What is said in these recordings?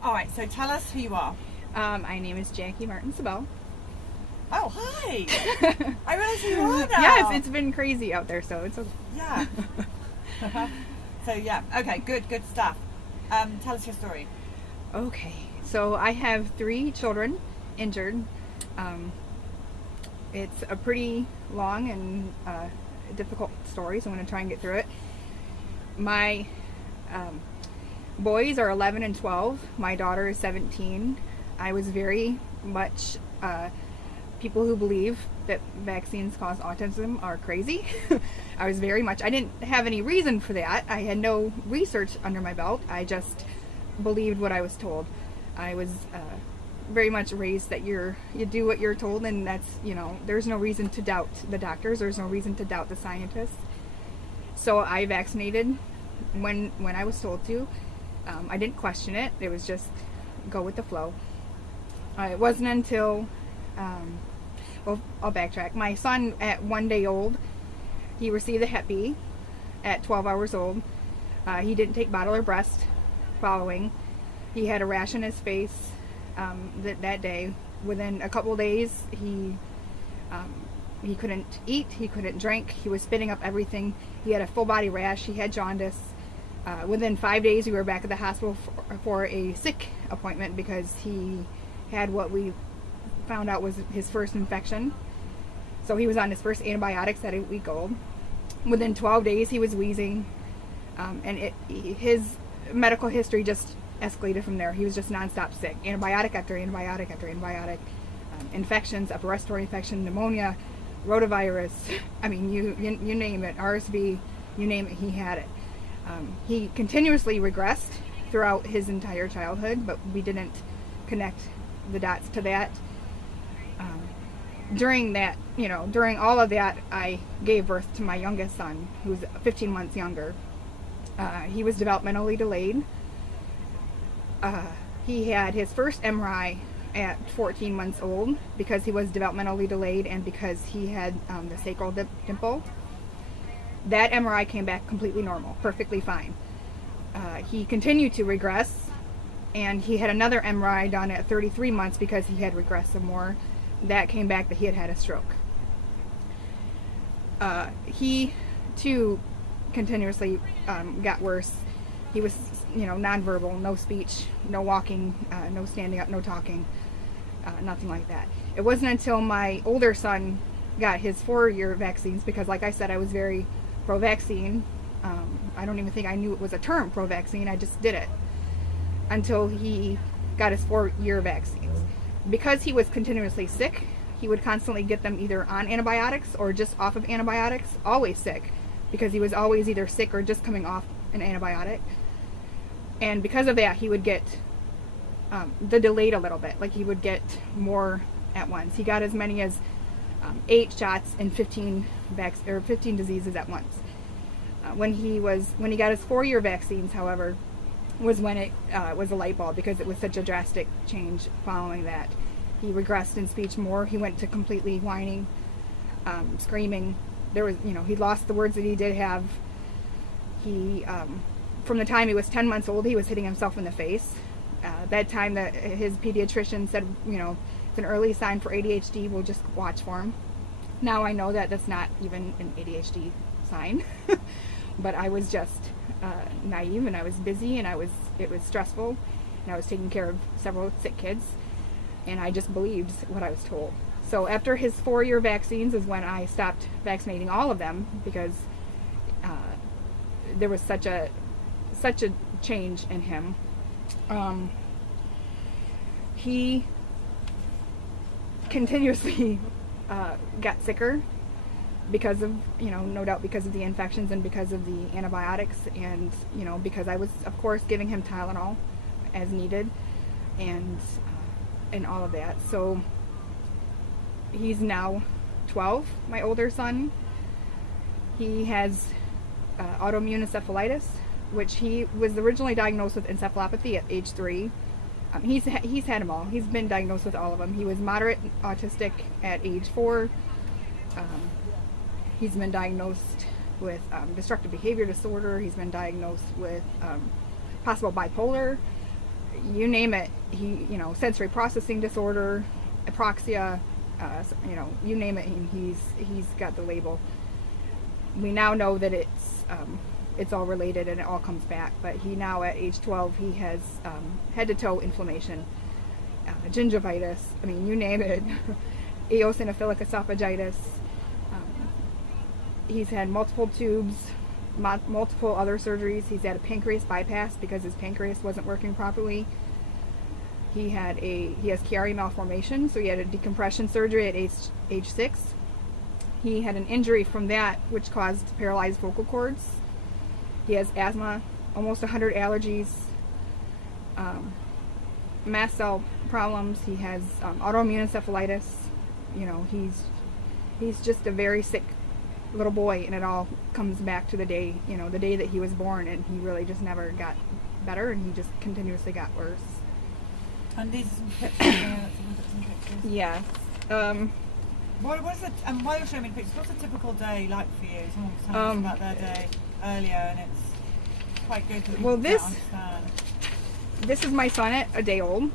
All right, so tell us who you are. My name is Jackie Martin Sabell. Oh, hi. I realize who you are now. Yes, it's been crazy out there, so it's okay. Yeah. So, yeah. Okay, good stuff. Tell us your story. Okay, so I have 3 children injured. It's a pretty long and difficult story, so I'm going to try and get through it. My boys are 11 and 12. My daughter is 17. I was very much people who believe that vaccines cause autism are crazy. I didn't have any reason for that. I had no research under my belt. I just believed what I was told. I was very much raised that you do what you're told, and that's, there's no reason to doubt the doctors. There's no reason to doubt the scientists. So I vaccinated when I was told to. I didn't question it. It was just go with the flow. It wasn't until, well, I'll backtrack. My son, at 1 day old, he received the Hep B at 12 hours old. He didn't take bottle or breast following. He had a rash on his face that day. Within a couple days, he couldn't eat, he couldn't drink, he was spitting up everything. He had a full body rash, he had jaundice. Within 5 days, we were back at the hospital for a sick appointment because he had what we found out was his first infection. So he was on his first antibiotics at 8 weeks old. Within 12 days, he was wheezing, and his medical history just escalated from there. He was just nonstop sick, antibiotic after antibiotic after antibiotic, infections, upper respiratory infection, pneumonia, rotavirus. I mean, you name it, RSV, you name it, he had it. He continuously regressed throughout his entire childhood, but we didn't connect the dots to that. During all of that, I gave birth to my youngest son, who was 15 months younger. He was developmentally delayed. He had his first MRI at 14 months old because he was developmentally delayed and because he had the sacral dimple. That MRI came back completely normal, perfectly fine. He continued to regress, and he had another MRI done at 33 months because he had regressed some more. That came back that he had had a stroke. He too continuously got worse. He was, nonverbal, no speech, no walking, no standing up, no talking, nothing like that. It wasn't until my older son got his 4-year vaccines, because like I said, I was very pro-vaccine. I don't even think I knew it was a term, pro-vaccine. I just did it until he got his 4-year vaccines. Because he was continuously sick, he would constantly get them either on antibiotics or just off of antibiotics, always sick, because he was always either sick or just coming off an antibiotic. And because of that, he would get the delayed a little bit. Like, he would get more at once. He got as many as 8 shots and 15 diseases at once. When he got his 4-year vaccines, however, was when it was a light bulb, because it was such a drastic change following that. He regressed in speech more. He went to completely whining, screaming. There was, he lost the words that he did have. He, from the time he was 10 months old, he was hitting himself in the face. That time that his pediatrician said, it's an early sign for ADHD, we'll just watch for him. Now I know that that's not even an ADHD sign, but I was just naive, and I was busy, and it was stressful, and I was taking care of several sick kids, and I just believed what I was told. So after his 4-year vaccines is when I stopped vaccinating all of them, because there was such a change in him. He continuously got sicker because of, no doubt because of the infections and because of the antibiotics, and, because I was, of course, giving him Tylenol as needed, and all of that. So he's now 12, my older son. He has autoimmune encephalitis, which he was originally diagnosed with encephalopathy at age 3. He's had them all. He's been diagnosed with all of them. He was moderate autistic at age 4. He's been diagnosed with destructive behavior disorder. He's been diagnosed with possible bipolar. you name it, he, you know, sensory processing disorder, apraxia, you know, you name it, he's got the label. We now know that it's all related and it all comes back, but he now at age 12, he has head to toe inflammation, gingivitis, I mean, you name it, eosinophilic esophagitis. He's had multiple tubes, multiple other surgeries. He's had a pancreas bypass because his pancreas wasn't working properly. He has Chiari malformation, so he had a decompression surgery at age 6. He had an injury from that which caused paralyzed vocal cords. He has asthma, almost 100 allergies, mast cell problems. He has autoimmune encephalitis. You know, he's just a very sick little boy, and it all comes back to the day, you know, the day that he was born, and he really just never got better, and he just continuously got worse. And these are some pictures. Yeah, some pictures. Yes. What is it? And while you're showing me the pictures, what's a typical day like for you? Someone was telling us about their day earlier, and it's quite good to understand. This is my son at a day old,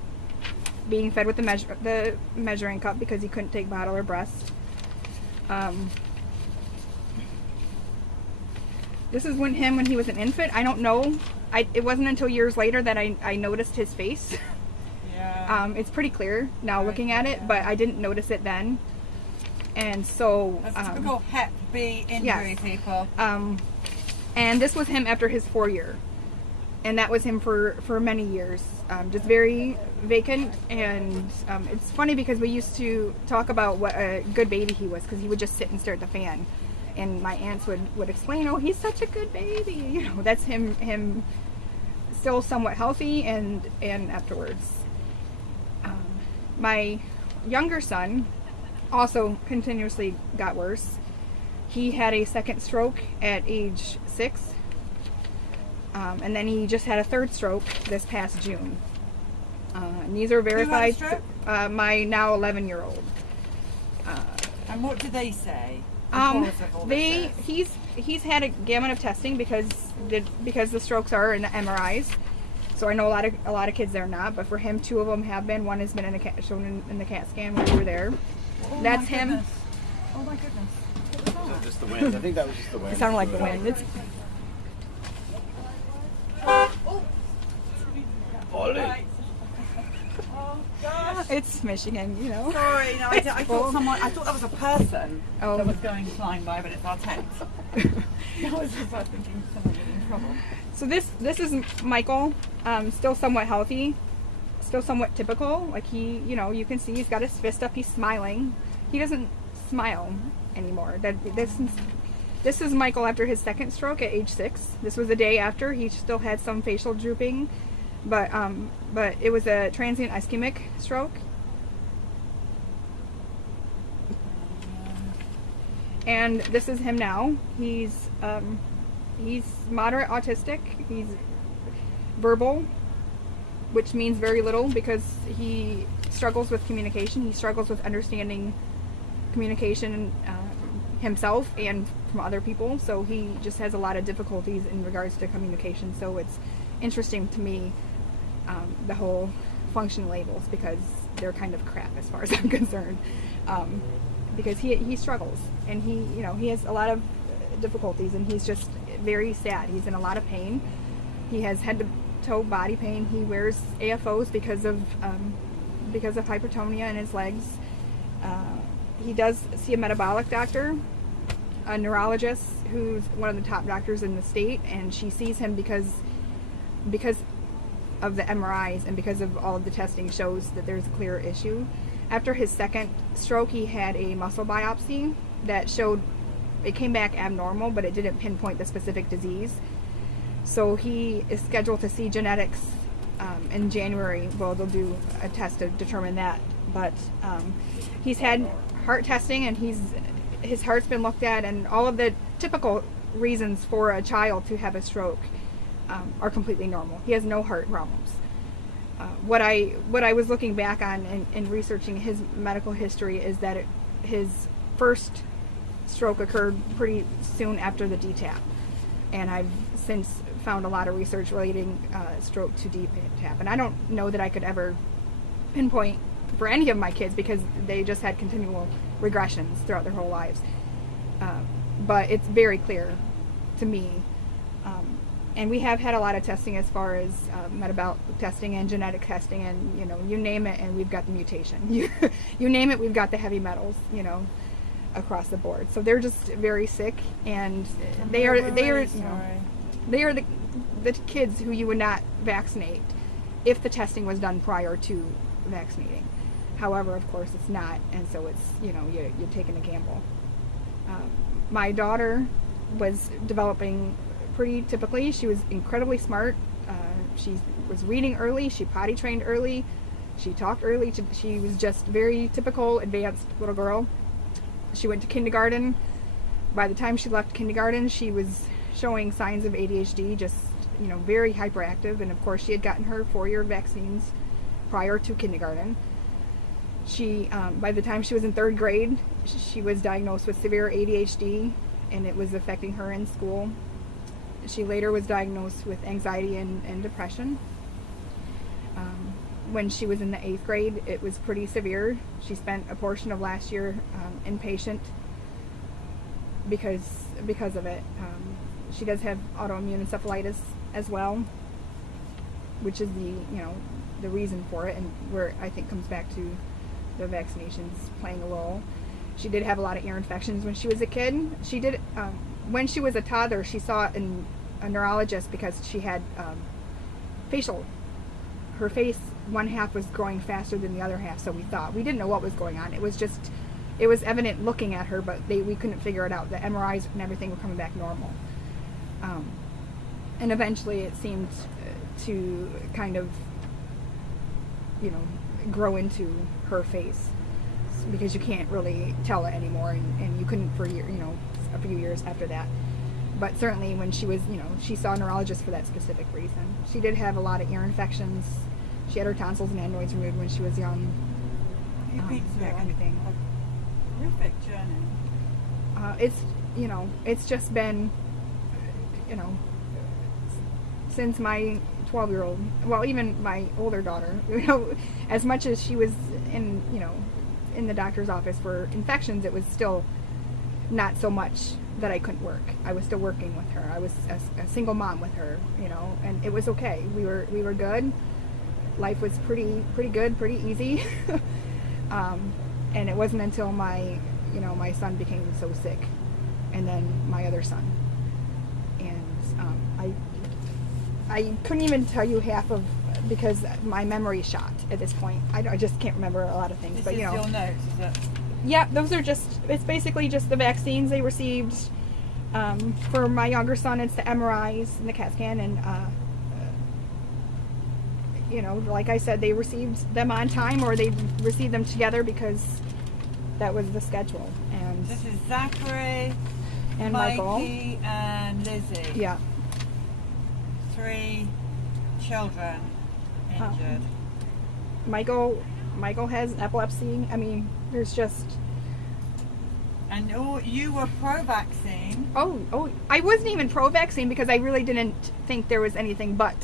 being fed with the measuring cup because he couldn't take bottle or breast. This is when he was an infant. I don't know. It wasn't until years later that I noticed his face. Yeah. It's pretty clear now looking at it, but I didn't notice it then. And so... That's typical Hep B injury, yes. people. And this was him after his 4 year. And that was him for many years. Just very vacant. And it's funny because we used to talk about what a good baby he was, because he would just sit and stare at the fan. And my aunts would explain, oh, he's such a good baby. You know, that's him still somewhat healthy and afterwards. My younger son also continuously got worse. He had a second stroke at age 6. And then he just had a third stroke this past June. And these are verified. Who had a stroke? My now 11-year-old. And what do they say? He's had a gamut of testing because the strokes are in the MRIs. So I know a lot of kids they're not, but for him, 2 of them have been. One has been shown in the CAT scan when we were there. Oh, that's my him. goodness. Oh my goodness. What was that? Just the wind. I think that was just the wind. It sounded like the wind. It's, Right. Oh gosh. it's Michigan, you know. Sorry, no, I thought that was a person Oh. that was going flying by, but it's our tent. I was just thinking someone getting in trouble. So this is Michael, still somewhat healthy, still somewhat typical. Like he, you know, you can see he's got his fist up, he's smiling. He doesn't smile anymore. This is Michael after his second stroke at age 6. This was a day after. He still had some facial drooping, but it was a transient ischemic stroke. And this is him now. He's moderate autistic. He's verbal, which means very little because he struggles with communication. He struggles with understanding communication himself and from other people. So he just has a lot of difficulties in regards to communication. So it's interesting to me, the whole function labels, because they're kind of crap as far as I'm concerned. Because he struggles, and he has a lot of difficulties, and he's just very sad. He's in a lot of pain. He has head to toe body pain. He wears AFOs because of hypertonia in his legs. He does see a metabolic doctor, a neurologist who's one of the top doctors in the state, and she sees him because of the MRIs and because of all of the testing shows that there's a clear issue. After his second stroke, he had a muscle biopsy that showed it came back abnormal, but it didn't pinpoint the specific disease. So he is scheduled to see genetics in January. Well, they'll do a test to determine that. But he's had heart testing, and his heart's been looked at, and all of the typical reasons for a child to have a stroke are completely normal. He has no heart problems. What I was looking back on and researching his medical history is that his first stroke occurred pretty soon after the DTaP, and I've since found a lot of research relating stroke to DTaP, and I don't know that I could ever pinpoint for any of my kids because they just had continual regressions throughout their whole lives. But it's very clear to me, and we have had a lot of testing as far as metabolic testing and genetic testing, and you name it, and we've got the mutation. You name it, we've got the heavy metals. Across the board. So they're just very sick, and they are the kids who you would not vaccinate if the testing was done prior to vaccinating. However, of course, it's not, and so it's you're taking a gamble. My daughter was developing pretty typically. She was incredibly smart. She was reading early. She potty trained early. She talked early. She was just very typical advanced little girl. She went to kindergarten. By the time she left kindergarten, she was showing signs of ADHD, just very hyperactive. And of course, she had gotten her 4-year vaccines prior to kindergarten. She, by the time she was in 3rd grade, she was diagnosed with severe ADHD, and it was affecting her in school. She later was diagnosed with anxiety and depression. When she was in the 8th grade, it was pretty severe. She spent a portion of last year inpatient because of it. She does have autoimmune encephalitis as well, which is the reason for it, and where I think comes back to the vaccinations playing a role. She did have a lot of ear infections when she was a kid. She did when she was a toddler. She saw a neurologist because she had her face, one half was growing faster than the other half, so we didn't know what was going on. It was evident looking at her, but we couldn't figure it out. The MRIs and everything were coming back normal. And eventually it seemed to kind of, grow into her face, because you can't really tell it anymore, and you couldn't for a few years after that. But certainly when she was, she saw a neurologist for that specific reason. She did have a lot of ear infections. She had her tonsils and adenoids removed when she was young. That kind of thing. A horrific journey. It's just been, since my 12-year-old, well, even my older daughter, as much as she was in the doctor's office for infections, it was still not so much that I couldn't work. I was still working with her. I was a single mom with her, and it was okay. We were good. Life was pretty good, pretty easy. And it wasn't until my son became so sick, and then my other son, and I couldn't even tell you half of, because my memory's shot at this point. I just can't remember a lot of things. This but is your notes, is it? Yeah, those are it's basically just the vaccines they received. For my younger son, it's the MRIs and the CAT scan, and like I said, they received them on time, or they received them together because that was the schedule. And this is Zachary, and Mikey, Michael, and Lizzie. Yeah. 3 children injured. Michael has epilepsy. I mean, there's just. And you were pro-vaccine. Oh, I wasn't even pro-vaccine because I really didn't think there was anything but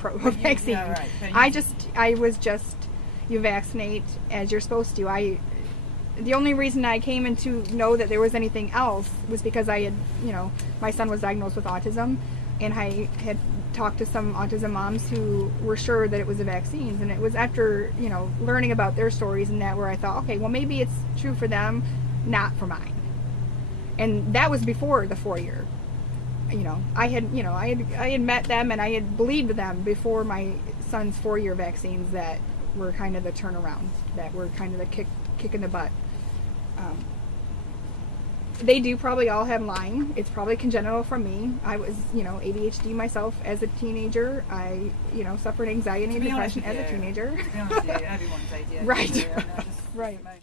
pro-vaccine. Yeah, right. I was just, you vaccinate as you're supposed to. The only reason I came in to know that there was anything else was because I had, my son was diagnosed with autism, and I had talked to some autism moms who were sure that it was the vaccines, and it was after, learning about their stories and that where I thought, okay, well, maybe it's true for them, not for mine. And that was before the 4-year. I had met them, and I had believed them before my son's 4-year vaccines that were kind of the turnaround, that were kind of the kick in the butt. They do probably all have Lyme. It's probably congenital from me. I was, ADHD myself as a teenager. I, suffered anxiety and depression as a teenager. To be honest with you, everyone's ADHD. Right. Really. Right.